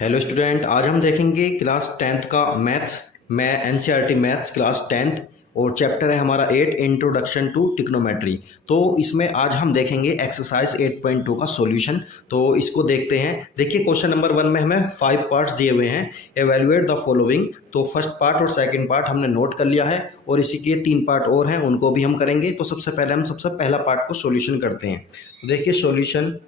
Hello student, आज हम देखेंगे क्लास टेंथ का मैथ्स में एनसीईआरटी मैथ्स क्लास टेंथ और चैप्टर है हमारा 8 इंट्रोडक्शन टू ट्रिग्नोमेट्री। तो इसमें आज हम देखेंगे एक्सरसाइज 8.2 का सॉल्यूशन। तो इसको देखते हैं। देखिए क्वेश्चन नंबर 1 में हमें 5 पार्ट्स दिए हुए हैं। Evaluate the following. तो फर्स्ट पार्ट और सेकंड पार्ट हमने नोट कर लिया है और इसी के 3 पार्ट और हैं, उनको भी हम करेंगे। तो सबसे पहले हम सबसे पहला पार्ट को सॉल्यूशन करते हैं। तो देखिए सॉल्यूशन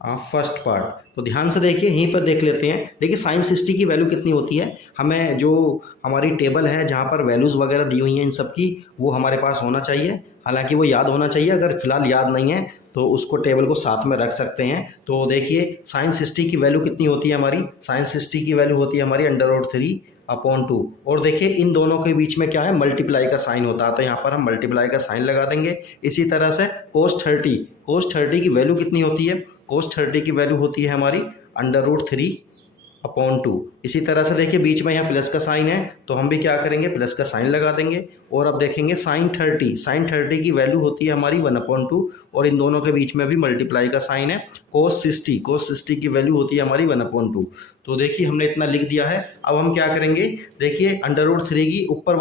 फर्स्ट पार्ट। तो ध्यान से देखिए, यहीं पर देख लेते हैं। देखिए साइन 60 की वैल्यू कितनी होती है। हमें जो हमारी टेबल है जहाँ पर वैल्यूज़ वगैरह दी हुई हैं इन सब की, वो हमारे पास होना चाहिए। हालांकि वो याद होना चाहिए। अगर फिलहाल याद नहीं है तो उसको टेबल को साथ में रख सकते हैं। तो देखिए साइन 60 की वैल्यू कितनी होती है हमारी। साइन 60 की वैल्यू होती है हमारी √3/2। और देखिए इन दोनों के बीच में क्या है, मल्टीप्लाई का साइन होता है। तो यहाँ पर हम मल्टीप्लाई का साइन लगा देंगे। इसी तरह से cos 30 की वैल्यू कितनी होती है। cos 30 की वैल्यू होती है हमारी √3/2। इसी तरह से देखिए बीच में यहाँ प्लस का साइन है, तो हम भी क्या करेंगे, प्लस का साइन लगा देंगे। और अब देखेंगे साइन 30 की वैल्यू होती है हमारी 1/2 और इन दोनों के बीच में भी मल्टीप्लाई का साइन है। cos 60 की वैल्यू होती है हमारी 1/2। तो देखिए हमने इतना लिख दिया है। अब हम क्या करेंगे, देखिए √3 की ऊपर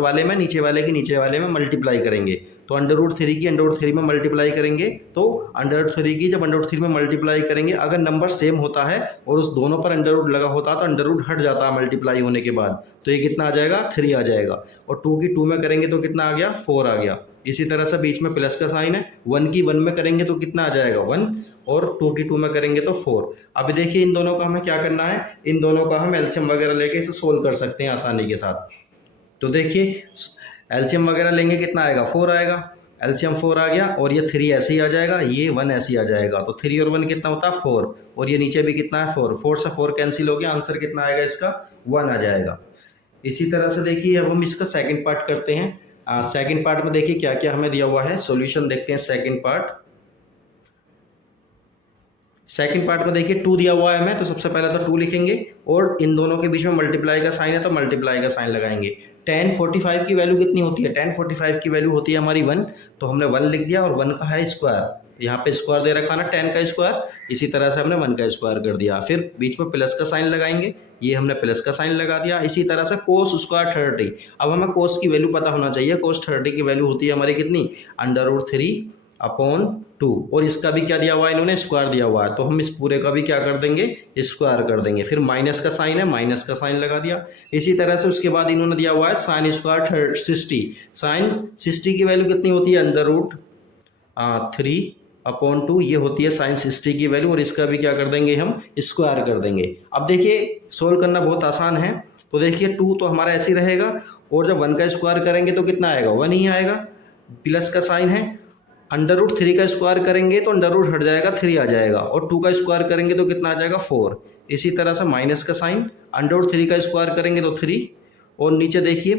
वाले में, नीचे वाले की नीचे वाले में मल्टीप्लाई करेंगे। तो √3 की √3 में मल्टीप्लाई करेंगे। तो √3 की जब √3 में मल्टीप्लाई करेंगे, अगर नंबर सेम होता है और उस दोनों पर अंडर लगा होता है तो अंडर हट जाता है मल्टीप्लाई होने के बाद। तो ये कितना आ जाएगा, 3 आ जाएगा। और 2 की 2 में करेंगे तो कितना आ गया, 4 आ गया। इसी तरह से बीच में प्लस का साइन है। 1 की 1 में करेंगे तो कितना आ जाएगा, 1। और 2 की 2 में करेंगे तो 4। अब देखिए इन दोनों का हमें क्या करना है, इन दोनों का हम एलसीएम वगैरह लेके इसे सोल्व कर सकते हैं आसानी के साथ। तो देखिए एलसीएम वगैरह लेंगे, कितना आएगा, 4 आएगा। एलसीएम 4 आ गया और ये 3 ऐसे ही आ जाएगा, ये 1 ऐसे ही आ जाएगा। तो 3 और 1 कितना होता है, 4। और ये नीचे भी कितना है, 4। 4 से 4 कैंसिल हो गया, आंसर कितना आएगा इसका, 1 आ जाएगा। इसी तरह से देखिए अब हम इसका सेकंड पार्ट करते हैं। सेकंड पार्ट में देखिए क्या क्या हमें दिया हुआ है, सॉल्यूशन देखते हैं। सेकंड पार्ट में देखिए 2 दिया हुआ है हमें, तो सबसे पहले तो 2 लिखेंगे और इन दोनों के बीच में मल्टीप्लाई का साइन है तो मल्टीप्लाई का साइन लगाएंगे। tan 45 की वैल्यू कितनी होती है, tan 45 की वैल्यू होती है हमारी 1। तो हमने 1 लिख दिया और 1 का है स्क्वायर। यहाँ पे स्क्वायर दे रखा ना, tan का स्क्वायर। इसी तरह से हमने 1 का स्क्वायर कर दिया। फिर बीच में प्लस का साइन लगाएंगे, ये हमने प्लस का साइन लगा दिया। इसी तरह से cos स्क्वायर 30। अब हमें cos की वैल्यू पता होना चाहिए। cos 30 की वैल्यू होती है हमारी कितनी, √3/2। और इसका भी क्या दिया हुआ है, इन्होंने स्क्वायर दिया हुआ है। तो हम इस पूरे का भी क्या कर देंगे, स्क्वायर कर देंगे। फिर माइनस का साइन है, माइनस का साइन लगा दिया। इसी तरह से उसके बाद इन्होंने दिया हुआ है साइन स्क्वायर 60। साइन 60 की वैल्यू कितनी होती है, √3/2। ये होती है साइन 60 की वैल्यू और इसका भी क्या कर देंगे, हम स्क्वायर कर देंगे। अब देखिए सोल्व करना बहुत आसान है। तो देखिए 2 तो हमारा ऐसे ही रहेगा और जब 1 का स्क्वायर करेंगे तो कितना आएगा, 1 ही आएगा। प्लस का साइन है, √3 का स्क्वायर करेंगे तो अंडर हट जाएगा, 3 आ जाएगा। और 2 का स्क्वायर करेंगे तो कितना आ जाएगा, 4। इसी तरह से माइनस का साइन, √3 का स्क्वायर करेंगे तो 3। और नीचे देखिए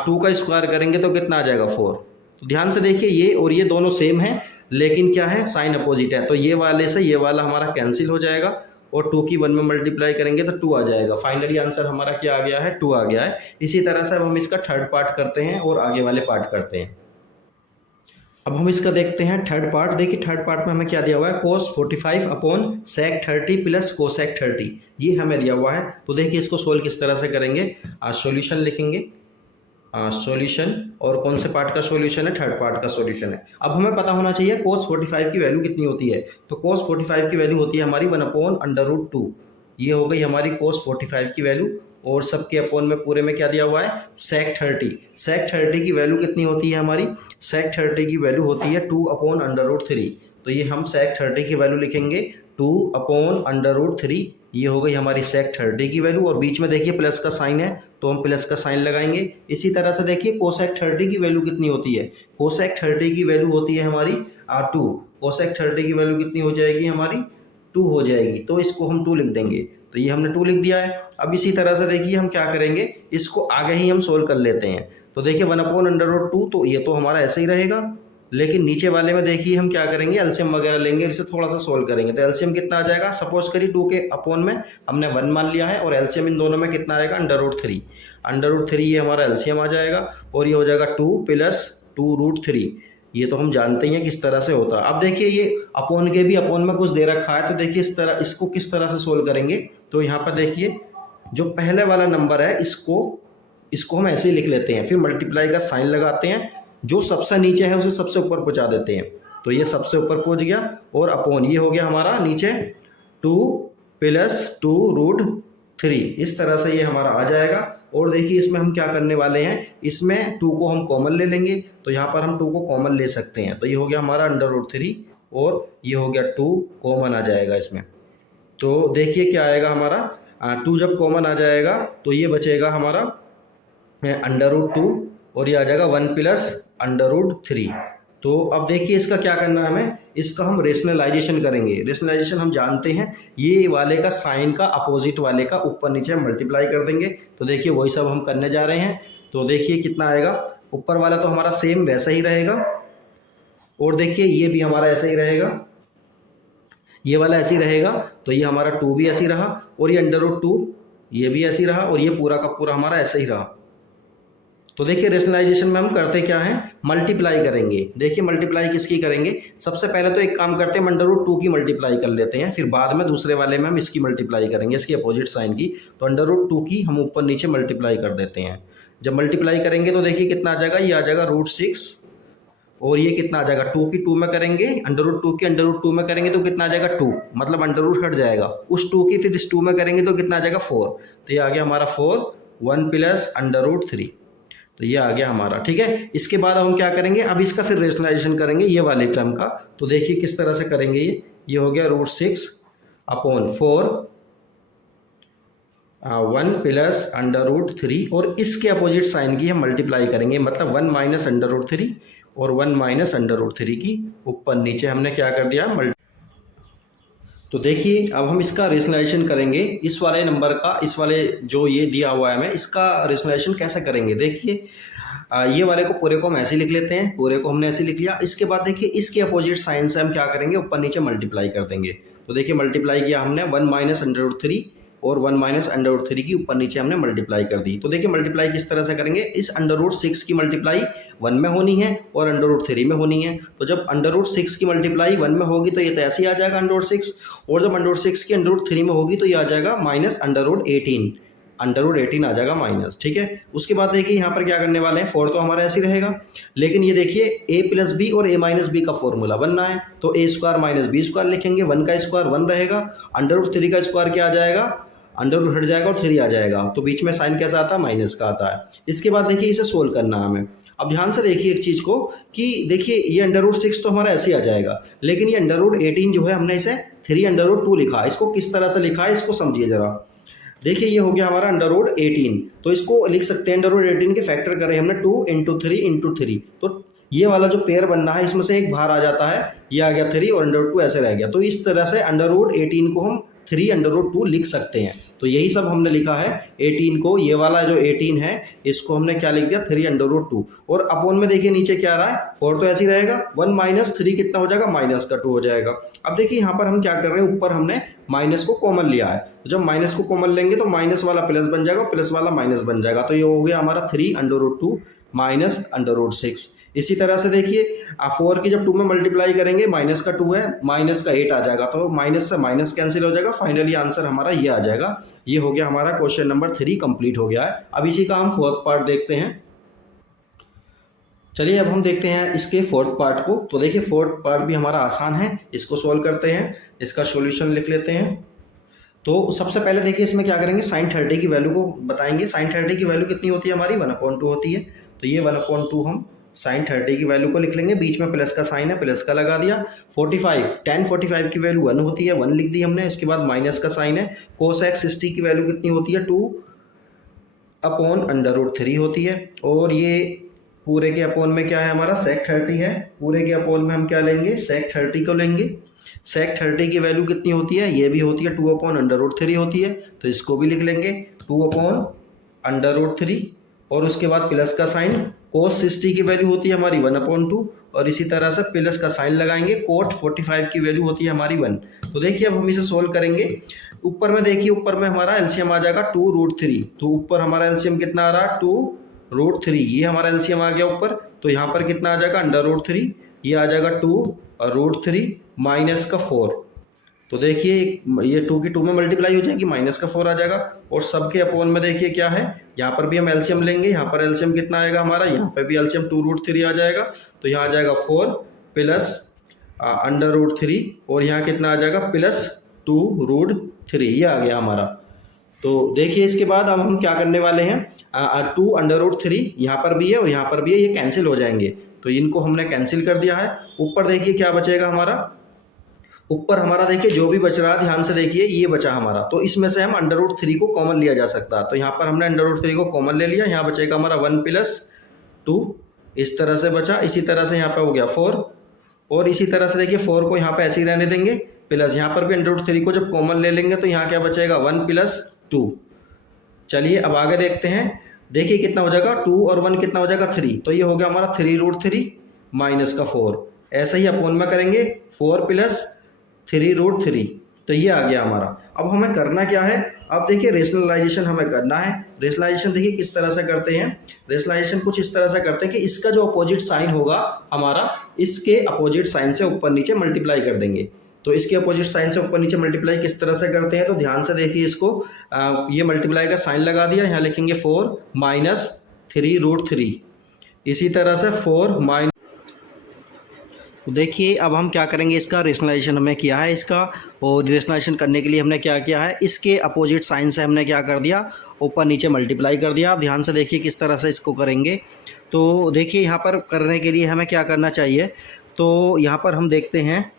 2 का स्क्वायर करेंगे तो कितना आ जाएगा, 4। तो ध्यान से देखिए ये और ये दोनों सेम है, लेकिन क्या है, साइन अपोजिट है। तो ये वाले से ये वाला हमारा कैंसिल हो जाएगा और 2 की 1 में मल्टीप्लाई करेंगे तो 2 आ जाएगा। फाइनली आंसर हमारा क्या आ गया है, 2 आ गया है। इसी तरह से अब हम इसका थर्ड पार्ट करते हैं और आगे वाले पार्ट करते हैं। अब हम इसका देखते हैं थर्ड पार्ट। देखिए थर्ड पार्ट में हमें क्या दिया हुआ है, cos 45/sec 30 प्लस cosec 30, ये हमें दिया हुआ है। तो देखिए इसको सोल्व किस तरह से करेंगे, सॉल्यूशन लिखेंगे। सॉल्यूशन, और कौन से पार्ट का सॉल्यूशन है, थर्ड पार्ट का सॉल्यूशन है। अब हमें पता होना चाहिए cos 45 की वैल्यू कितनी होती है। तो cos 45 की वैल्यू होती है हमारी 1/√2। ये हो गई हमारी cos 45 की वैल्यू। और सबके अपोन में पूरे में क्या दिया हुआ है, sec 30। sec 30 की वैल्यू कितनी होती है हमारी, sec 30 की वैल्यू होती है 2/√3। तो ये हम sec 30 की वैल्यू लिखेंगे 2/√3। ये हो गई हमारी sec 30 की वैल्यू। और बीच में देखिए प्लस का साइन है तो हम प्लस का साइन लगाएंगे। इसी तरह से देखिए cosec 30 की वैल्यू कितनी होती है, cosec 30 की वैल्यू होती है हमारी 2। cosec 30 की वैल्यू कितनी हो जाएगी हमारी, 2 हो जाएगी। तो इसको हम 2 लिख देंगे। तो ये हमने 2 लिख दिया है। अब इसी तरह से देखिए हम क्या करेंगे, इसको आगे ही हम सोल्व कर लेते हैं। तो देखिए 1/√2, तो ये तो हमारा ऐसे ही रहेगा। लेकिन नीचे वाले में देखिए हम क्या करेंगे, एलसीएम वगैरह लेंगे, इसे थोड़ा सा सोल्व करेंगे। तो एलसीएम कितना आ जाएगा, सपोज करिए 2 के अपोन में हमने 1 मान लिया है और एलसीएम इन दोनों में कितना आएगा, √3। ये हमारा एलसीएम आ जाएगा और ये हो जाएगा 2 + 2√3। ये तो हम जानते ही हैं किस तरह से होता है। अब देखिए ये अपोन के भी अपोन में कुछ दे रखा है, तो देखिए इस तरह इसको किस तरह से सोल्व करेंगे। तो यहाँ पर देखिए जो पहले वाला नंबर है इसको हम ऐसे ही लिख लेते हैं, फिर मल्टीप्लाई का साइन लगाते हैं, जो सबसे नीचे है उसे सबसे ऊपर पहुँचा देते हैं। तो ये सबसे ऊपर पहुँच गया और अपॉन ये हो गया हमारा नीचे 2 + 2√3, इस तरह से ये हमारा आ जाएगा। और देखिए इसमें हम क्या करने वाले हैं, इसमें 2 को हम कॉमन ले लेंगे, तो यहाँ पर हम 2 को कॉमन ले सकते हैं। तो ये हो गया हमारा √3 और ये हो गया 2 कॉमन आ जाएगा इसमें। तो देखिए क्या आएगा हमारा 2 जब कॉमन आ जाएगा तो ये बचेगा हमारा √2 और ये आ जाएगा 1 + √3। तो अब देखिए इसका क्या करना है हमें, इसका हम रेशनलाइजेशन करेंगे। रेशनलाइजेशन हम जानते हैं, ये वाले का साइन का अपोजिट वाले का ऊपर नीचे मल्टीप्लाई कर देंगे। तो देखिए वही सब हम करने जा रहे हैं। तो देखिए कितना आएगा, ऊपर वाला तो हमारा सेम वैसा ही रहेगा और देखिए ये भी हमारा ऐसा ही रहेगा, ये वाला ऐसे ही रहेगा। तो ये हमारा 2 भी ऐसे ही रहा और ये √2 ये भी ऐसे ही रहा और ये पूरा का पूरा हमारा ऐसे ही रहा। तो देखिए रेशनलाइजेशन में हम करते क्या हैं, मल्टीप्लाई करेंगे। देखिए मल्टीप्लाई किसकी करेंगे, सबसे पहले तो एक काम करते हैं √2 की मल्टीप्लाई कर लेते हैं, फिर बाद में दूसरे वाले में हम इसकी मल्टीप्लाई करेंगे, इसकी अपोजिट साइन की। तो √2 की हम ऊपर नीचे मल्टीप्लाई कर देते हैं। जब मल्टीप्लाई करेंगे तो देखिए कितना आ जाएगा, ये आ जाएगा √6 और ये कितना आ जाएगा 2 की 2 में करेंगे, √2 की √2 में करेंगे तो कितना आ जाएगा 2, मतलब अंडर हट जाएगा। उस 2 की फिर इस 2 में करेंगे तो कितना आ जाएगा 4। तो ये आ गया हमारा 4, 1 + √3। तो ये आ गया हमारा, ठीक है। इसके बाद हम क्या करेंगे, अब इसका फिर रेशनलाइजेशन करेंगे ये वाले टर्म का। तो देखिए किस तरह से करेंगे, ये हो गया √6/4 1 + √3 और इसके अपोजिट साइन की हम मल्टीप्लाई करेंगे, मतलब 1 - √3 और 1 - √3 की ऊपर नीचे हमने क्या कर दिया मल्टी। तो देखिए अब हम इसका रेशनलाइजेशन करेंगे, इस वाले नंबर का, इस वाले जो ये दिया हुआ है हमें, इसका रेशनलाइजेशन कैसे करेंगे। देखिए ये वाले को पूरे को हम ऐसे लिख लेते हैं, पूरे को हमने ऐसे लिख लिया। इसके बाद देखिए इसके अपोजिट साइन से हम क्या करेंगे, ऊपर नीचे मल्टीप्लाई कर देंगे। तो देखिए मल्टीप्लाई किया हमने 1 - √3 और 1 - √3 की ऊपर नीचे हमने मल्टीप्लाई कर दी। तो देखिए मल्टीप्लाई किस तरह से करेंगे, इस √6 की मल्टीप्लाई 1 में होनी है और √3 में होनी है। तो जब √6 की मल्टीप्लाई 1 में होगी तो ये तो ऐसे ही आ जाएगा √6, और जब √6 की √3 में होगी तो ये आ जाएगा -√18, √18 आ जाएगा माइनस, ठीक है। उसके बाद देखिए यहाँ पर क्या करने वाले हैं, 4 तो हमारा ऐसे ही रहेगा, लेकिन ये देखिए a + b और a - b का फॉर्मूला बनना है। तो a² - b² लिखेंगे, 1 का स्क्वायर 1 रहेगा, √3 का स्क्वायर क्या आ जाएगा, अंडर हट जाएगा और 3 आ जाएगा। तो बीच में साइन कैसा आता है, माइनस का आता है। इसके बाद देखिए इसे सोल्व करना है हमें। अब ध्यान से देखिए एक चीज़ को कि देखिए ये √6 तो हमारा ऐसे ही आ जाएगा, लेकिन ये √18 जो है हमने इसे 3√2 लिखा। इसको किस तरह से लिखा है इसको समझिए ज़रा। देखिए ये हो गया हमारा √18, तो इसको लिख सकते हैं √18 के फैक्टर करें हमने 2 × 3 × 3। तो ये वाला जो पेयर बनना है इसमें से एक बाहर आ जाता है, ये आ गया 3 और √2 ऐसे रह गया। तो इस तरह से √18 को हम 3√2 लिख सकते हैं। तो यही सब हमने लिखा है 18 को, ये वाला जो 18 है इसको हमने क्या लिख दिया 3√2। और अपोन में देखिए नीचे क्या आ रहा है, 4 तो ऐसे ही रहेगा, 1 - 3 कितना हो जाएगा, -2 हो जाएगा। अब देखिए यहाँ पर हम क्या कर रहे हैं, ऊपर हमने माइनस को कॉमन लिया है। तो जब माइनस को कॉमन लेंगे तो माइनस वाला प्लस बन जाएगा, प्लस वाला माइनस बन जाएगा। तो ये हो गया हमारा 3√2 -√6। इसी तरह से देखिए 4 की जब 2 में मल्टीप्लाई करेंगे, माइनस का 2 है, माइनस का 8 आ जाएगा, तो माइनस से माइनस कैंसिल हो जाएगा। फाइनली आंसर हमारा ये आ जाएगा। ये हो गया हमारा क्वेश्चन नंबर 3 कंप्लीट हो गया है। अब इसी का हम 4th पार्ट देखते हैं। चलिए अब हम देखते हैं इसके 4th पार्ट को। तो देखिए 4th पार्ट भी हमारा आसान है, इसको सोल्व करते हैं, इसका सॉल्यूशन लिख लेते हैं। तो सबसे पहले देखिए इसमें क्या करेंगे, sin 30 की वैल्यू को बताएंगे। sin 30 की वैल्यू कितनी होती है हमारी, 1/2 होती है। तो ये 1/2 हम sin 30 की वैल्यू को लिख लेंगे, बीच में प्लस का साइन है, प्लस का लगा दिया। tan 45 की वैल्यू 1 होती है, 1 लिख दी हमने। इसके बाद माइनस का साइन है। cos x 60 की वैल्यू कितनी होती है, 2/√3 होती है। और ये पूरे के अपोन में क्या है हमारा, sec 30 है। पूरे के अपोन में हम क्या लेंगे, sec 30 को लेंगे। sec 30 की वैल्यू कितनी होती है, ये भी होती है 2/√3 होती है। तो इसको भी लिख लेंगे 2/√3 और उसके बाद प्लस का साइन। cos 60 की वैल्यू होती है हमारी 1/2 और इसी तरह से प्लस का साइन लगाएंगे। cot 45 की वैल्यू होती है हमारी 1। तो देखिए अब हम इसे सोल्व करेंगे। ऊपर में देखिए, ऊपर में हमारा एलसीएम आ जाएगा 2√3। तो ऊपर हमारा एलसीएम कितना आ रहा है, 2√3, ये हमारा एलसीएम आ गया ऊपर। तो यहाँ पर कितना आ जाएगा √3, ये आ जाएगा 2√3 माइनस का 4। तो देखिए ये 2 की 2 में मल्टीप्लाई हो जाएगी, माइनस का 4 आ जाएगा। और सबके अपोन में देखिए क्या है, यहाँ पर भी हम एलसीएम लेंगे, यहाँ पर एलसीएम कितना आएगा हमारा, यहाँ पर भी एलसीएम 2√3 आ जाएगा। तो यहाँ आ जाएगा 4 प्लस √3 और यहाँ कितना आ जाएगा प्लस 2√3, ये आ गया हमारा। तो देखिए इसके बाद अब हम क्या करने वाले हैं, 2√3 यहाँ पर भी है और यहाँ पर भी है, ये कैंसिल हो जाएंगे। तो इनको हमने कैंसिल कर दिया है। ऊपर देखिए क्या बचेगा हमारा, ऊपर हमारा देखिए जो भी बच रहा है ध्यान से देखिए, ये बचा हमारा। तो इसमें से हम √3 को कॉमन लिया जा सकता है। तो यहाँ पर हमने √3 को कॉमन ले लिया, यहाँ बचेगा हमारा 1 + 2, इस तरह से बचा। इसी तरह से यहाँ पे हो गया 4 और इसी तरह से देखिए 4 को यहाँ पे ऐसे ही रहने देंगे, प्लस यहाँ पर भी √3 को जब कॉमन ले लेंगे तो यहाँ क्या बचेगा 1 + 2। चलिए अब आगे देखते हैं, देखिए कितना हो जाएगा 2 और 1 कितना हो जाएगा 3। तो ये हो गया हमारा 3√3 माइनस का 4। ऐसे ही अपोन में करेंगे 4 + 3√3, तो ये आ गया हमारा। अब हमें करना क्या है, अब देखिए रेशनलाइजेशन हमें करना है। रेशनलाइजेशन देखिए किस तरह से करते हैं, रेशनलाइजेशन कुछ इस तरह से करते हैं कि इसका जो अपोजिट साइन होगा हमारा, इसके अपोजिट साइन से ऊपर नीचे मल्टीप्लाई कर देंगे। तो इसके अपोजिट साइन से ऊपर नीचे मल्टीप्लाई किस तरह से करते हैं, तो ध्यान से देखिए इसको, ये मल्टीप्लाई का साइन लगा दिया, यहाँ लिखेंगे 4 - 3√3, इसी तरह से 4 - तो देखिए अब हम क्या करेंगे, इसका रेशनलाइजेशन हमने किया है इसका, और रेशनलाइजेशन करने के लिए हमने क्या किया है, इसके अपोजिट साइन से हमने क्या कर दिया, ऊपर नीचे मल्टीप्लाई कर दिया। आप ध्यान से देखिए किस तरह से इसको करेंगे। तो देखिए यहाँ पर करने के लिए हमें क्या करना चाहिए, तो यहाँ पर हम देखते हैं,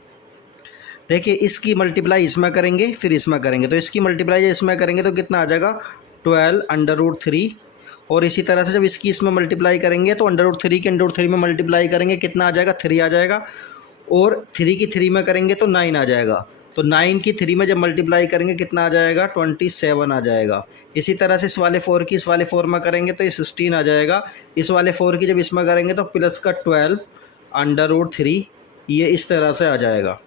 देखिए इसकी मल्टीप्लाई इसमें करेंगे फिर इसमें करेंगे। तो इसकी मल्टीप्लाई इसमें करेंगे तो कितना आ जाएगा 12√3, और इसी तरह से जब इसकी इसमें मल्टीप्लाई करेंगे तो √3 के √3 में मल्टीप्लाई करेंगे, कितना आ जाएगा 3 आ जाएगा, और 3 की 3 में करेंगे तो 9 आ जाएगा। तो 9 की 3 में जब मल्टीप्लाई करेंगे कितना आ जाएगा 27 आ जाएगा। इसी तरह से इस वाले 4 की इस वाले 4 में करेंगे तो ये 16 आ जाएगा। इस वाले 4 की जब इसमें करेंगे तो प्लस का 12 √3, ये इस तरह से आ जाएगा।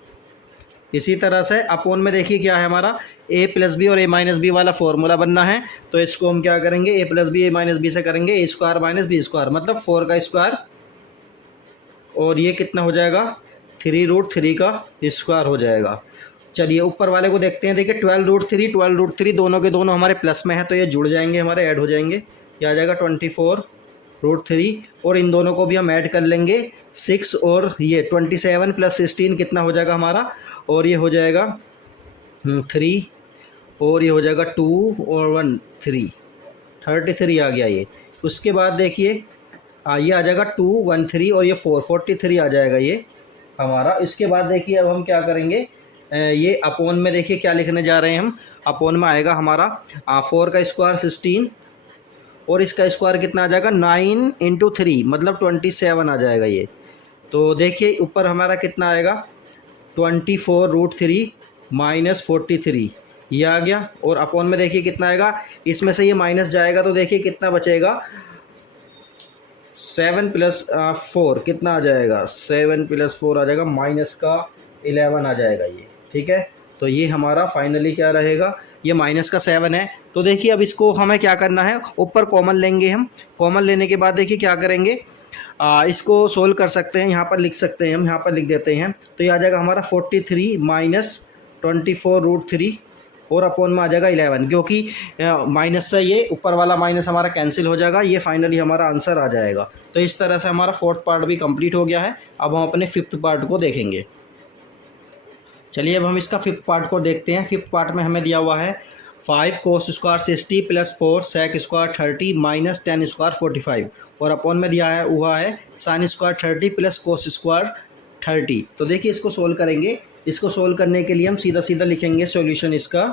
इसी तरह से अपोन में देखिए क्या है हमारा, a + b और a - b वाला फॉर्मूला बनना है। तो इसको हम क्या करेंगे, a + b a - b से करेंगे a² - b², मतलब 4 का स्क्वायर, और ये कितना हो जाएगा 3√3 का स्क्वायर हो जाएगा। चलिए ऊपर वाले को देखते हैं, देखिए 12√3 दोनों के दोनों हमारे प्लस में है, तो ये जुड़ जाएंगे हमारे, ऐड हो जाएंगे। ये आ जाएगा 24√3, और इन दोनों को भी हम ऐड कर लेंगे 6, और ये 27 + 16 कितना हो जाएगा हमारा, और ये हो जाएगा 3, और ये हो जाएगा 2 और 1 3, 33 आ गया ये। उसके बाद देखिए ये आ जाएगा 2 1 3 और ये 4 43 आ जाएगा ये हमारा। इसके बाद देखिए अब हम क्या करेंगे, ये अपोन में देखिए क्या लिखने जा रहे हैं हम, अपोन में आएगा हमारा 4 का स्क्वायर 16, और इसका स्क्वायर कितना आ जाएगा 9 × 3 मतलब 27 आ जाएगा ये। तो देखिए ऊपर हमारा कितना आएगा 24√3 - 43, ये आ गया। और अपोन में देखिए कितना आएगा, इसमें से ये माइनस जाएगा तो देखिए कितना बचेगा 7 + 4 कितना आ जाएगा 7 + 4 आ जाएगा -11 आ जाएगा ये, ठीक है। तो ये हमारा फाइनली क्या रहेगा, ये -7 है। तो देखिए अब इसको हमें क्या करना है, ऊपर कॉमन लेंगे हम। कॉमन लेने के बाद देखिए क्या करेंगे, इसको सोल्व कर सकते हैं, यहाँ पर लिख सकते हैं हम, यहाँ पर लिख देते हैं। तो ये आ जाएगा हमारा 43 - 24√3, और अपोन में आ जाएगा 11, क्योंकि माइनस से ये ऊपर वाला माइनस हमारा कैंसिल हो जाएगा। ये फाइनली हमारा आंसर आ जाएगा। तो इस तरह से हमारा 4th पार्ट भी कंप्लीट हो गया है। अब हम अपने 5th पार्ट को देखेंगे। चलिए अब हम इसका 5th पार्ट को देखते हैं। 5th पार्ट में हमें दिया हुआ है 5 cos² 60 + 4 sec² 30 - 10² 45, और अपोन में दिया है हुआ है sin² 30 + cos² 30। तो देखिए इसको सोल्व करेंगे। इसको सोल्व करने के लिए हम सीधा सीधा लिखेंगे सॉल्यूशन इसका।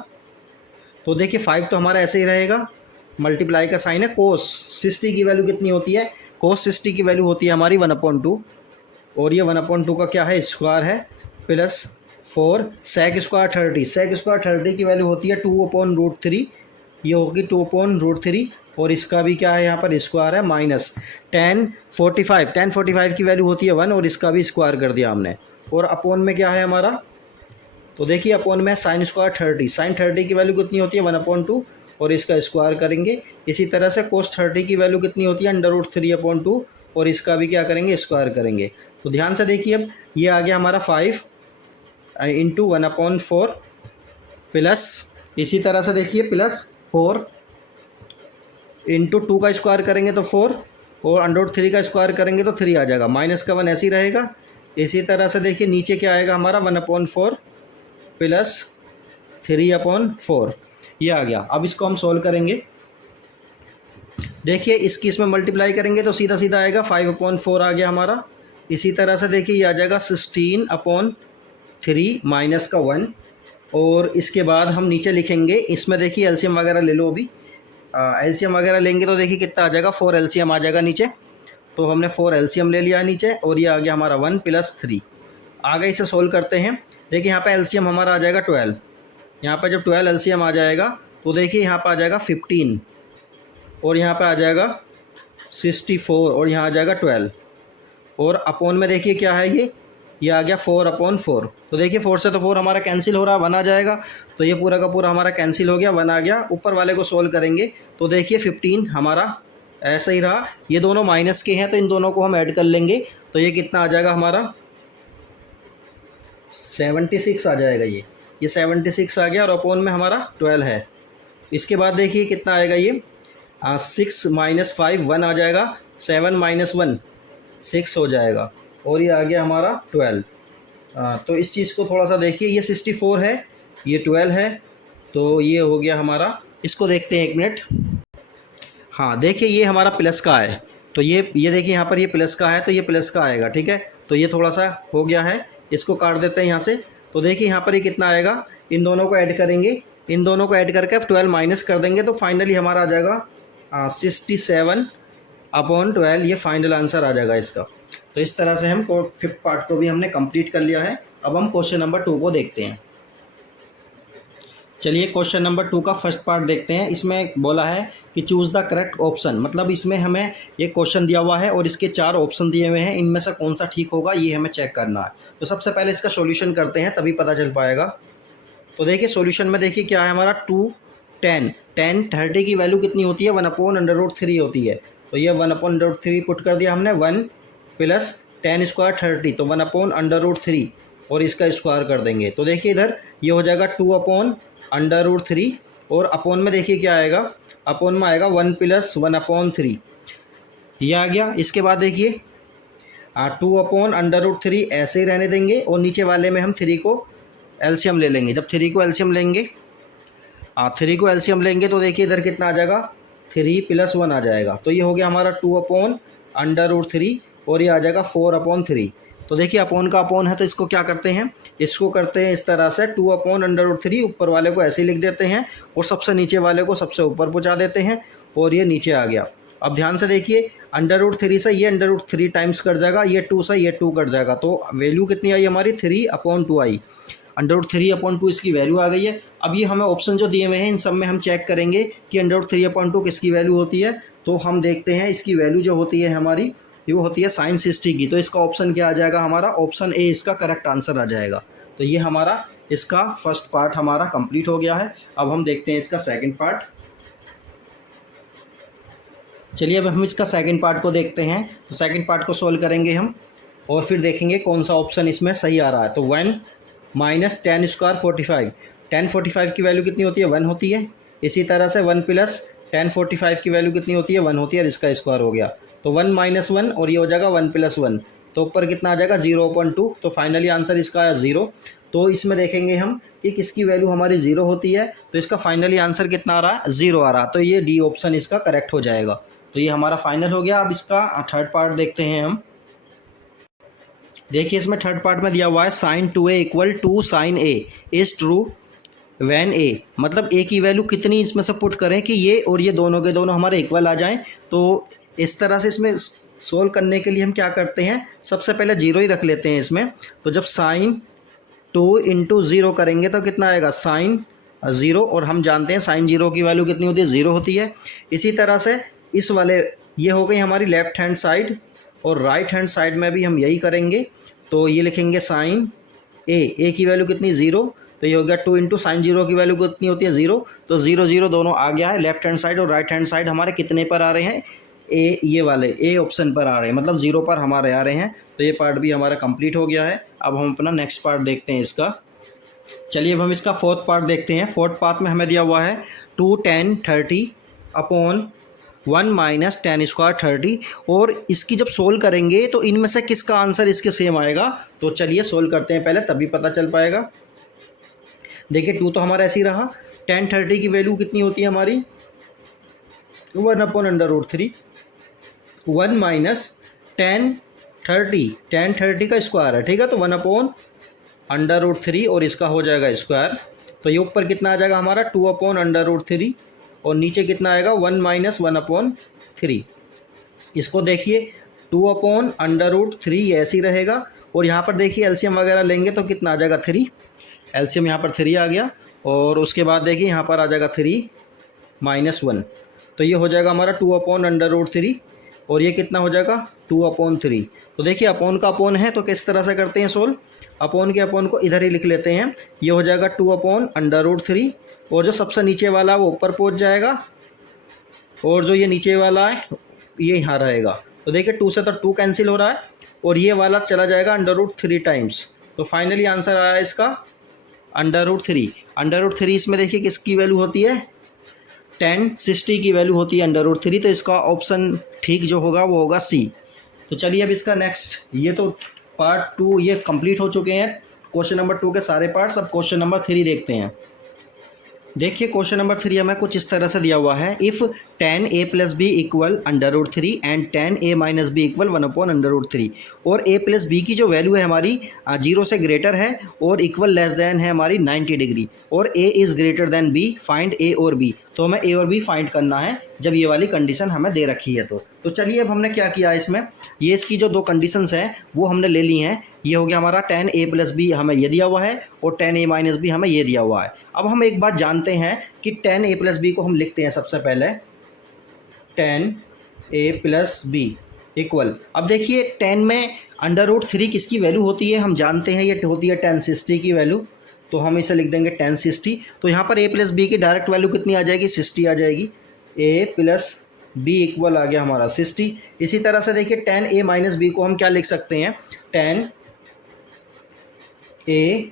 तो देखिए 5 तो हमारा ऐसे ही रहेगा, मल्टीप्लाई का साइन है, cos 60 की वैल्यू कितनी होती है, cos 60 की वैल्यू होती है हमारी 1/2, और ये 1/2 का क्या है स्क्वायर है, प्लस 4 sec² 30, sec² 30 की वैल्यू होती है 2/√3, ये होगी 2/√3, और इसका भी क्या है यहाँ पर स्क्वायर है, माइनस 10 45 की वैल्यू होती है 1, और इसका भी स्क्वायर कर दिया हमने। और अपोन में क्या है हमारा, तो देखिए अपोन में sin² 30, sin 30 की वैल्यू कितनी होती है 1/2, और इसका स्क्वायर करेंगे। इसी तरह से cos 30 की वैल्यू कितनी होती है √3/2, और इसका भी क्या करेंगे, स्क्वायर करेंगे। तो ध्यान से देखिए, अब ये आ गया हमारा 5 इंटू 1/4 प्लस, इसी तरह से देखिए प्लस 4 इंटू 2 का स्क्वायर करेंगे तो 4, और √3 का स्क्वायर करेंगे तो 3 आ जाएगा, माइनस का 1 ऐसे ही रहेगा। इसी तरह से देखिए नीचे क्या आएगा हमारा 1/4 प्लस 3/4, ये आ गया। अब इसको हम सोल्व करेंगे। देखिए इसकी इसमें मल्टीप्लाई करेंगे तो सीधा सीधा आएगा 5/4 आ गया हमारा। इसी तरह से देखिए ये आ जाएगा 16/3 माइनस का 1, और इसके बाद हम नीचे लिखेंगे, इसमें देखिए एलसीएम वगैरह ले लो अभी। एलसीएम वगैरह लेंगे तो देखिए कितना आ जाएगा, 4 एलसीएम आ जाएगा नीचे। तो हमने 4 एलसीएम ले लिया नीचे, और ये आ गया हमारा 1 + 3। आगे इसे सोल्व करते हैं। देखिए यहाँ पे एलसीएम हमारा आ जाएगा 12। यहाँ पे जब 12 एलसीएम आ जाएगा तो देखिए यहाँ पे आ जाएगा 15, और यहाँ पे आ जाएगा 64, और यहाँ आ जाएगा 12, और अपोन में देखिए क्या है, ये आ गया 4/4। तो देखिए 4 से तो 4 हमारा कैंसिल हो रहा है, 1 आ जाएगा। तो ये पूरा का पूरा हमारा कैंसिल हो गया, 1 आ गया। ऊपर वाले को सोल्व करेंगे तो देखिए 15 हमारा ऐसा ही रहा। ये दोनों माइनस के हैं तो इन दोनों को हम ऐड कर लेंगे, तो ये कितना आ जाएगा हमारा 76 आ जाएगा। ये 76 आ गया, और अपोन में हमारा 12 है। इसके बाद देखिए कितना आएगा, ये 6 - 5 1 आ जाएगा, 7 - 1 6 हो जाएगा, और ये आ गया हमारा 12। तो इस चीज़ को थोड़ा सा देखिए, ये 64 है, ये 12 है, तो ये हो गया हमारा। इसको देखते हैं 1 मिनट। हाँ देखिए ये हमारा प्लस का है, तो ये देखिए यहाँ पर ये प्लस का है, तो ये प्लस का आएगा, ठीक है। तो ये थोड़ा सा हो गया है, इसको काट देते हैं यहाँ से। तो देखिए यहाँ पर ये कितना आएगा, इन दोनों को ऐड करेंगे, इन दोनों को ऐड करके 12 माइनस कर देंगे, तो फाइनली हमारा आ जाएगा 67/12। ये फाइनल आंसर आ जाएगा इसका। तो इस तरह से हम 5th पार्ट को भी हमने कंप्लीट कर लिया है। अब हम क्वेश्चन नंबर 2 को देखते हैं। चलिए क्वेश्चन नंबर 2 का फर्स्ट पार्ट देखते हैं। इसमें बोला है कि चूज़ द करेक्ट ऑप्शन, मतलब इसमें हमें ये क्वेश्चन दिया हुआ है और इसके 4 ऑप्शन दिए हुए हैं, इनमें से कौन सा ठीक होगा ये हमें चेक करना है। तो सबसे पहले इसका सॉल्यूशन करते हैं, तभी पता चल पाएगा। तो देखिए सॉल्यूशन में देखिए क्या है हमारा 2 10 30 की वैल्यू कितनी होती है, 1/√3 होती है। तो ये 1/√3 पुट कर दिया हमने, 1 + 10 स्क्वायर 30, तो 1/√3, और इसका स्क्वायर कर देंगे। तो देखिए इधर ये हो जाएगा 2/√3, और अपोन में देखिए क्या आएगा, अपोन में आएगा 1 + 1/3, ये आ गया। इसके बाद देखिए 2/√3 ऐसे ही रहने देंगे, और नीचे वाले में हम 3 को एलसीएम ले लेंगे। जब 3 को एलसीएम लेंगे, 3 को एलसीएम लेंगे तो देखिए इधर कितना आ जाएगा, 3 + 1 आ जाएगा। तो ये हो गया हमारा 2/√3, और ये आ जाएगा 4/3। तो देखिए अपोन का अपोन है, तो इसको क्या करते हैं, इसको करते हैं इस तरह से 2/√3, ऊपर वाले को ऐसे ही लिख देते हैं, और सबसे नीचे वाले को सबसे ऊपर पहुँचा देते हैं, और ये नीचे आ गया। अब ध्यान से देखिए, √3 से ये √3 टाइम्स कट जाएगा, ये 2 से ये 2 कट जाएगा, तो वैल्यू कितनी आई हमारी 3/2 आई। √3/2 इसकी वैल्यू आ गई है। अब ये हमें ऑप्शन जो दिए हुए हैं इन सब में हम चेक करेंगे कि √3/2 किसकी वैल्यू होती है। तो हम देखते हैं इसकी वैल्यू जो होती है हमारी, ये होती है sin 60 की। तो इसका ऑप्शन क्या आ जाएगा हमारा, ऑप्शन ए इसका करेक्ट आंसर आ जाएगा। तो ये हमारा इसका फर्स्ट पार्ट हमारा कंप्लीट हो गया है। अब हम देखते हैं इसका सेकंड पार्ट। चलिए अब हम इसका सेकंड पार्ट को देखते हैं। तो सेकंड पार्ट को सोल्व करेंगे हम, और फिर देखेंगे कौन सा ऑप्शन इसमें सही आ रहा है। तो 1 - 10 स्क्वायर 45, 10 45 की वैल्यू कितनी होती है, 1 होती है। इसी तरह से 1 + 10 45 की वैल्यू कितनी होती है, 1 होती है, और इसका स्क्वायर हो गया। तो 1 - 1, और ये हो जाएगा 1 + 1, तो ऊपर कितना आ जाएगा 0/2। तो फाइनली आंसर इसका आया 0। तो इसमें देखेंगे हम कि किसकी वैल्यू हमारी 0 होती है, तो इसका फाइनली आंसर कितना आ रहा है, 0 आ रहा। तो ये डी ऑप्शन इसका करेक्ट हो जाएगा। तो ये हमारा फाइनल हो गया। अब इसका थर्ड पार्ट देखते हैं हम। देखिए इसमें थर्ड पार्ट में दिया हुआ है sin 2a = 2 sin a is true when a, मतलब a की वैल्यू कितनी इसमें से पुट करें कि ये और ये दोनों के दोनों हमारे इक्वल आ जाएं। तो इस तरह से इसमें सोल्व करने के लिए हम क्या करते हैं, सबसे पहले 0 ही रख लेते हैं इसमें। तो जब sin 2 × 0 करेंगे तो कितना आएगा, sin 0, और हम जानते हैं sin 0 की वैल्यू कितनी होती है, 0 होती है। इसी तरह से इस वाले ये हो गई हमारी लेफ़्ट हैंड साइड, और राइट हैंड साइड में भी हम यही करेंगे। तो ये लिखेंगे sin a की वैल्यू कितनी, 0, तो ये हो गया 2 × sin 0 की वैल्यू कितनी होती है, 0। तो 0 0 दोनों आ गया है, लेफ्ट हैंड साइड और राइट हैंड साइड हमारे कितने पर आ रहे हैं, ए ये वाले ए ऑप्शन पर आ रहे हैं, मतलब 0 पर हमारे आ रहे हैं। तो ये पार्ट भी हमारा कंप्लीट हो गया है। अब हम अपना नेक्स्ट पार्ट देखते हैं इसका। चलिए अब हम इसका फोर्थ पार्ट देखते हैं। फोर्थ पार्ट में हमें दिया हुआ है 2 tan 30 upon 1 minus tan square 30, और इसकी जब सोल्व करेंगे तो इनमें से किसका आंसर इसके सेम आएगा। तो चलिए सोल्व करते हैं पहले, तभी पता चल पाएगा। देखिए 2 तो हमारा ऐसे ही रहा। tan 30 की वैल्यू कितनी होती है हमारी 1/√3, 1 माइनस tan 30 का स्क्वायर है, ठीक है। तो 1/√3 और इसका हो जाएगा स्क्वायर। तो ये ऊपर कितना आ जाएगा हमारा 2/√3 और नीचे कितना आएगा 1 माइनस 1/3। इसको देखिए 2/√3 ये ऐसे ही रहेगा, और यहाँ पर देखिए एलसीएम वगैरह लेंगे तो कितना आ जाएगा 3। एलसीएम यहाँ पर 3 आ गया, और उसके बाद देखिए यहाँ पर आ जाएगा 3 माइनस 1, तो ये हो जाएगा हमारा 2/√3, और ये कितना हो जाएगा 2/3। तो देखिए अपोन का अपोन है तो किस तरह से करते हैं सोल्व, अपोन के अपोन को इधर ही लिख लेते हैं। ये हो जाएगा 2/√3, और जो सबसे नीचे वाला है वो ऊपर पहुंच जाएगा, और जो ये नीचे वाला है ये यहाँ रहेगा। तो देखिए 2 से तो 2 कैंसिल हो रहा है, और ये वाला चला जाएगा √3 टाइम्स। तो फाइनली आंसर आया इसका √3। √3 इसमें देखिए किसकी वैल्यू होती है, tan 60 की वैल्यू होती है √3। तो इसका ऑप्शन ठीक जो होगा वो होगा सी। तो चलिए अब इसका नेक्स्ट, ये तो पार्ट 2 ये कंप्लीट हो चुके हैं क्वेश्चन नंबर 2 के सारे पार्ट्स। अब क्वेश्चन नंबर 3 देखते हैं। देखिए क्वेश्चन नंबर 3 हमें कुछ इस तरह से दिया हुआ है, if tan a plus B equal √3 and tan a minus B equal 1/√3, और a प्लस बी की जो वैल्यू है हमारी 0 से ग्रेटर है और इक्वल लेस दैन है हमारी 90 डिग्री, और a is greater than b, find a और b। तो हमें a और b फाइंड करना है जब ये वाली कंडीशन हमें दे रखी है। तो चलिए अब हमने क्या किया इसमें, ये इसकी जो 2 कंडीशंस हैं वो हमने ले ली हैं। ये हो गया हमारा tan a प्लस बी हमें ये दिया हुआ है, और tan a माइनस बी हमें ये दिया हुआ है। अब हम एक बात जानते हैं कि tan a प्लस बी को हम लिखते हैं सबसे पहले tan a plus B equal, अब देखिए tan में √3 किसकी वैल्यू होती है हम जानते हैं, ये होती है tan 60 की वैल्यू। तो हम इसे लिख देंगे tan 60। तो यहाँ पर a प्लस बी की डायरेक्ट वैल्यू कितनी आ जाएगी 60 आ जाएगी। a प्लस बी इक्वल आ गया हमारा 60। इसी तरह से देखिए tan a माइनस बी को हम क्या लिख सकते हैं, tan a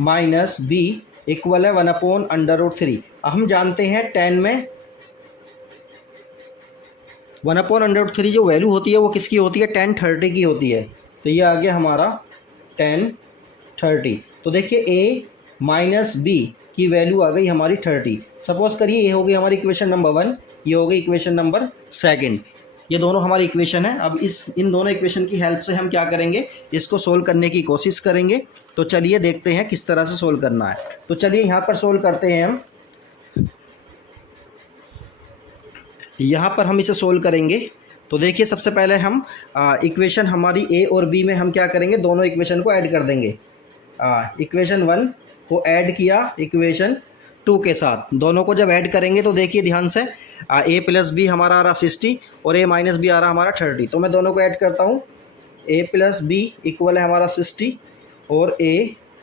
minus B equal है 1/√3। हम जानते हैं tan में 1/√3 जो वैल्यू होती है वो किसकी होती है, tan 30 की होती है। तो ये आ गया हमारा tan 30। तो देखिए a माइनस बी की वैल्यू आ गई हमारी 30। सपोज करिए ये हो गई हमारी इक्वेशन नंबर 1, ये हो गई इक्वेशन नंबर 2। ये दोनों हमारी इक्वेशन है। अब इन दोनों इक्वेशन की हेल्प से हम क्या करेंगे, इसको सोल्व करने की कोशिश करेंगे। तो चलिए देखते हैं किस तरह से सोल्व करना है। तो चलिए यहाँ पर सोल्व करते हैं हम। यहाँ पर हम इसे सोल्व करेंगे। तो देखिए सबसे पहले हम इक्वेशन हमारी ए और बी में हम क्या करेंगे, दोनों इक्वेशन को ऐड कर देंगे। इक्वेशन 1 को ऐड किया इक्वेशन 2 के साथ, दोनों को जब ऐड करेंगे तो देखिए ध्यान से a प्लस बी हमारा आ रहा 60 और a माइनस बी आ रहा हमारा 30। तो मैं दोनों को ऐड करता हूँ। a प्लस बी इक्वल है हमारा 60 और a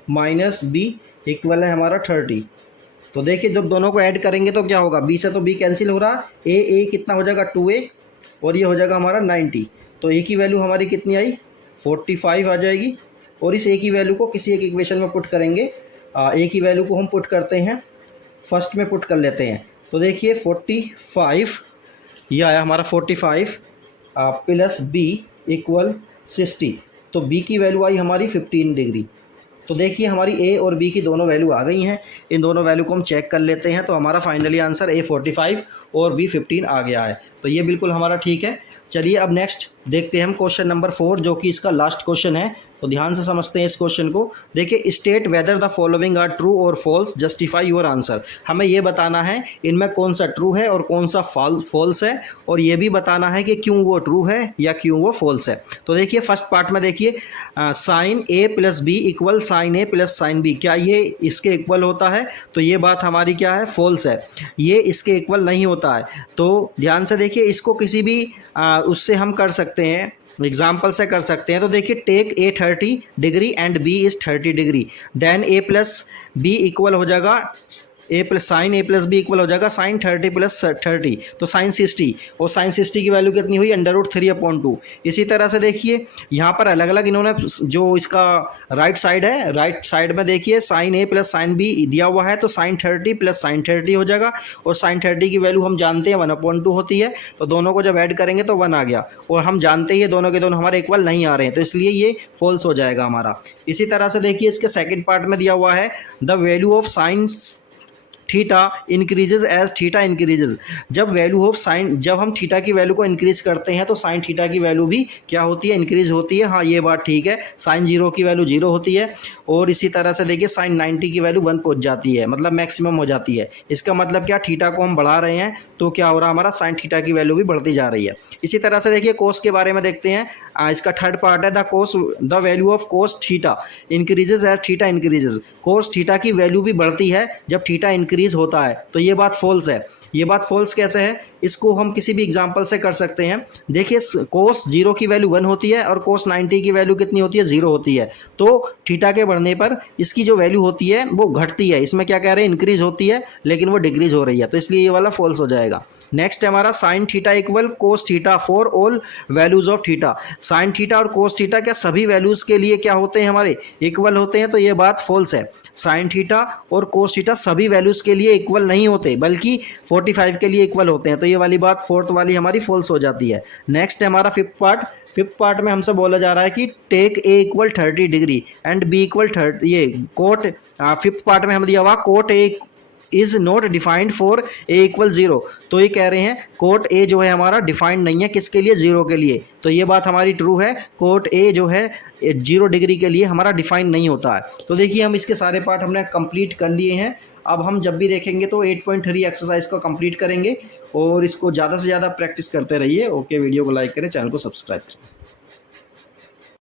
माइनस बी इक्वल है हमारा 30। तो देखिए जब दोनों को ऐड करेंगे तो क्या होगा, b से तो b कैंसिल हो रहा, a कितना हो जाएगा 2a, और ये हो जाएगा हमारा 90। तो a की वैल्यू हमारी कितनी आई 45 आ जाएगी। और इस a की वैल्यू को किसी एक इक्वेशन में पुट करेंगे। a की वैल्यू को हम पुट करते हैं, फर्स्ट में पुट कर लेते हैं। तो देखिए 45 ये आया हमारा 45 प्लस b इक्वल 60। तो b की वैल्यू आई हमारी 15 डिग्री। तो देखिए हमारी a और b की दोनों वैल्यू आ गई हैं। इन दोनों वैल्यू को हम चेक कर लेते हैं। तो हमारा फाइनली आंसर a 45 और b 15 आ गया है। तो ये बिल्कुल हमारा ठीक है। चलिए अब नेक्स्ट देखते हैं हम क्वेश्चन नंबर 4, जो कि इसका लास्ट क्वेश्चन है। तो ध्यान से समझते हैं इस क्वेश्चन को। देखिए state whether the following are true or false, justify your answer. हमें ये बताना है इनमें कौन सा ट्रू है और कौन सा फॉल्स है, और ये भी बताना है कि क्यों वो ट्रू है या क्यों वो फॉल्स है। तो देखिए फर्स्ट पार्ट में देखिए sine a plus B equal sine a plus sine B, क्या ये इसके इक्वल होता है? तो ये बात हमारी क्या है, फॉल्स है। ये इसके इक्वल नहीं होता है। तो ध्यान से देखिए इसको किसी भी उससे हम कर सकते हैं, एग्जाम्पल से कर सकते हैं। तो देखिए take a 30 degree and b is 30 degree, then a plus B equal हो जाएगा A plus sine A plus B equal हो जाएगा साइन 30 प्लस 30, तो साइन 60, और साइन 60 की वैल्यू कितनी हुई √3/2। इसी तरह से देखिए यहाँ पर अलग अलग इन्होंने जो इसका राइट साइड है, राइट साइड में देखिए sign A plus sine B दिया हुआ है, तो साइन 30 प्लस साइन 30 हो जाएगा, और साइन 30 की वैल्यू हम जानते हैं 1/2 होती है, तो दोनों को जब ऐड करेंगे तो 1 आ गया, और हम जानते हैं दोनों के दोनों हमारे इक्वल नहीं आ रहे हैं, तो इसलिए ये फॉल्स हो जाएगा हमारा। इसी तरह से देखिए इसके सेकंड पार्ट में दिया हुआ है the value of sine theta increases as theta increases. जब वैल्यू ऑफ साइन, जब हम थीटा की वैल्यू को इंक्रीज करते हैं तो साइन थीटा की वैल्यू भी क्या होती है, इंक्रीज होती है। हाँ, ये बात ठीक है, साइन 0 की वैल्यू 0 होती है, और इसी तरह से देखिए साइन 90 की वैल्यू 1 पहुंच जाती है, मतलब मैक्सिमम हो जाती है। इसका मतलब क्या, थीटा को हम बढ़ा रहे हैं तो क्या हो रहा है, हमारा साइन थीटा की वैल्यू भी बढ़ती जा रही है। इसी तरह से देखिए कोस के बारे में देखते हैं, इसका थर्ड पार्ट है the value of cos theta increases as theta increases. Cos theta की वैल्यू भी बढ़ती है जब थीटा इंक्रीज होता है, तो ये बात फॉल्स है। ये बात फॉल्स कैसे है, इसको हम किसी भी एग्जांपल से कर सकते हैं। देखिए कोस 0 की वैल्यू 1 होती है और कोस 90 की वैल्यू कितनी होती है, 0 होती है, तो थीटा के बढ़ने पर इसकी जो वैल्यू होती है वो घटती है। इसमें क्या कह रहे हैं, इंक्रीज होती है, लेकिन वो डिक्रीज हो रही है, तो इसलिए ये वाला फॉल्स हो जाएगा। नेक्स्ट है हमारा sine theta equal cos theta for all values of theta. Sine theta और कोस थीटा क्या सभी वैल्यूज के लिए क्या होते हैं, हमारे इक्वल होते हैं, तो ये बात फॉल्स है। साइन थीटा और कोस थीटा सभी वैल्यूज के लिए इक्वल नहीं होते, बल्कि 45 के लिए इक्वल होते हैं, तो ये वाली बात फोर्थ वाली हमारी फॉल्स हो जाती है। नेक्स्ट है हमारा फिफ्थ पार्ट में हमसे बोला जा रहा है कि take A equal 30 degree and B equal 30, ये कोट फिफ्थ पार्ट में हम दिया हुआ cot A is not defined for A equal 0। तो ये कह रहे हैं कोट ए जो है हमारा डिफाइंड नहीं है, किसके लिए, 0 के लिए। तो ये बात हमारी ट्रू है, कोट ए जो है 0 डिग्री के लिए हमारा डिफाइंड नहीं होता है। तो देखिए हम इसके सारे पार्ट हमने कंप्लीट कर लिए हैं। अब हम जब भी देखेंगे तो 8.3 एक्सरसाइज को कंप्लीट करेंगे, और इसको ज़्यादा से ज़्यादा प्रैक्टिस करते रहिए। ओके, वीडियो को लाइक करें, चैनल को सब्सक्राइब करें।